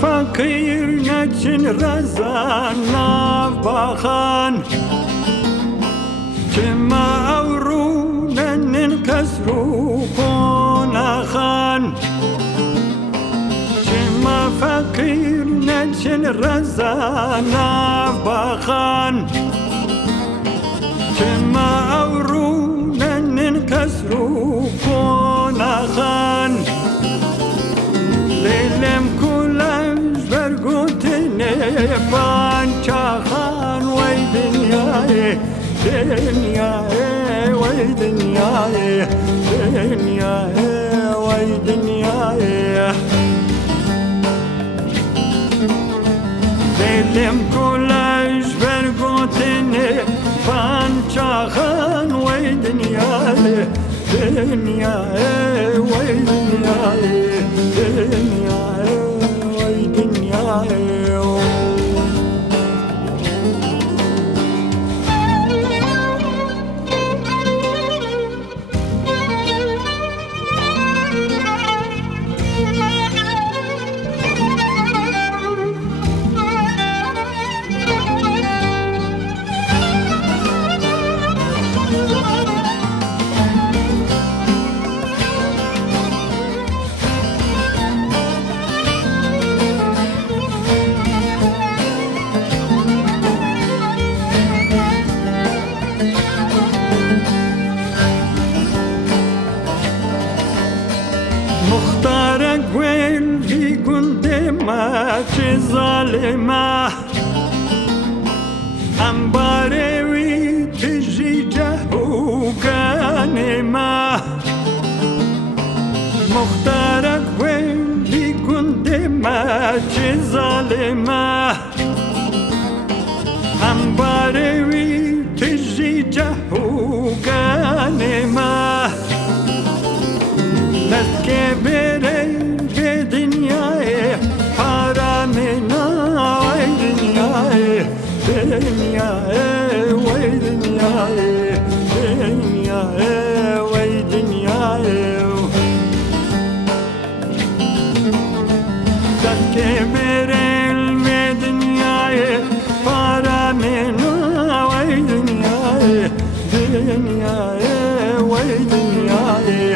فقیر نچین رزان ناف باخان که ما اورونن کسرو کنخان که ما فقیر نچین رزان ناف باخان که ما اورونن کسرو کنخان لیلم کلش برگوتنه پانچاخان وی دنیای دنیای وی دنیای دنیای وی دنیای لیلم کلش برگوتنه پانچاخان وی دنیای دنیای وی دنیای دنیای وی دنیای مختار گویل بی گنده ما چه ظالمه انباره وی تجی جهوگان ما مختار گویل بی گنده ما چه ظالمه انباره وی تجی جهوگان ما دست که بره به دنیای حرامنا وی دنیای دنیای وی دنیای دنیای وی دنیای دست که بره به دنیای حرامنا وی دنیای دنیای وی دنیای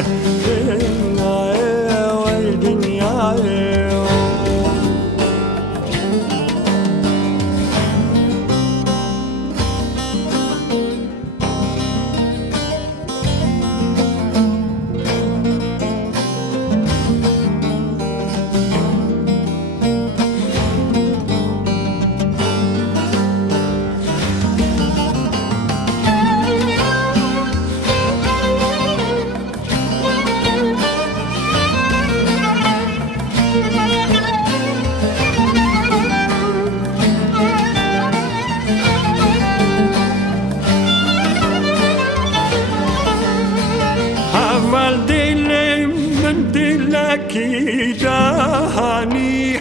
اول دلم من دلکی جهانی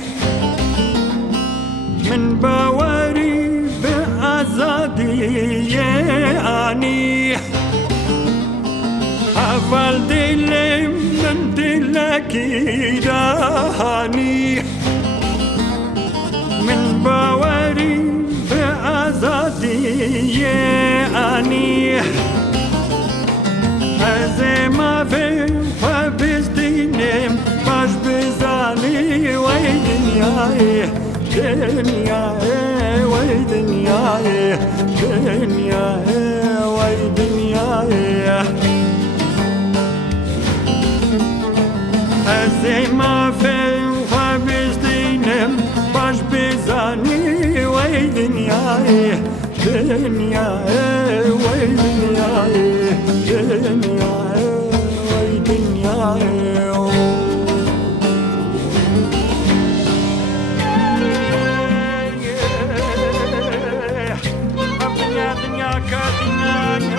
من باوری به آزادی آنی اول دلم من دلکی جهانی من باوری به آزادی آنی از ما و بستینم باش بزانی وی دنیای دنیای وی دنیای دنیای وی دنیای از ما و بستینم باش بزانی وی دنیای دنیای وای دنیای دنیای وای دنیای دنیا دنیا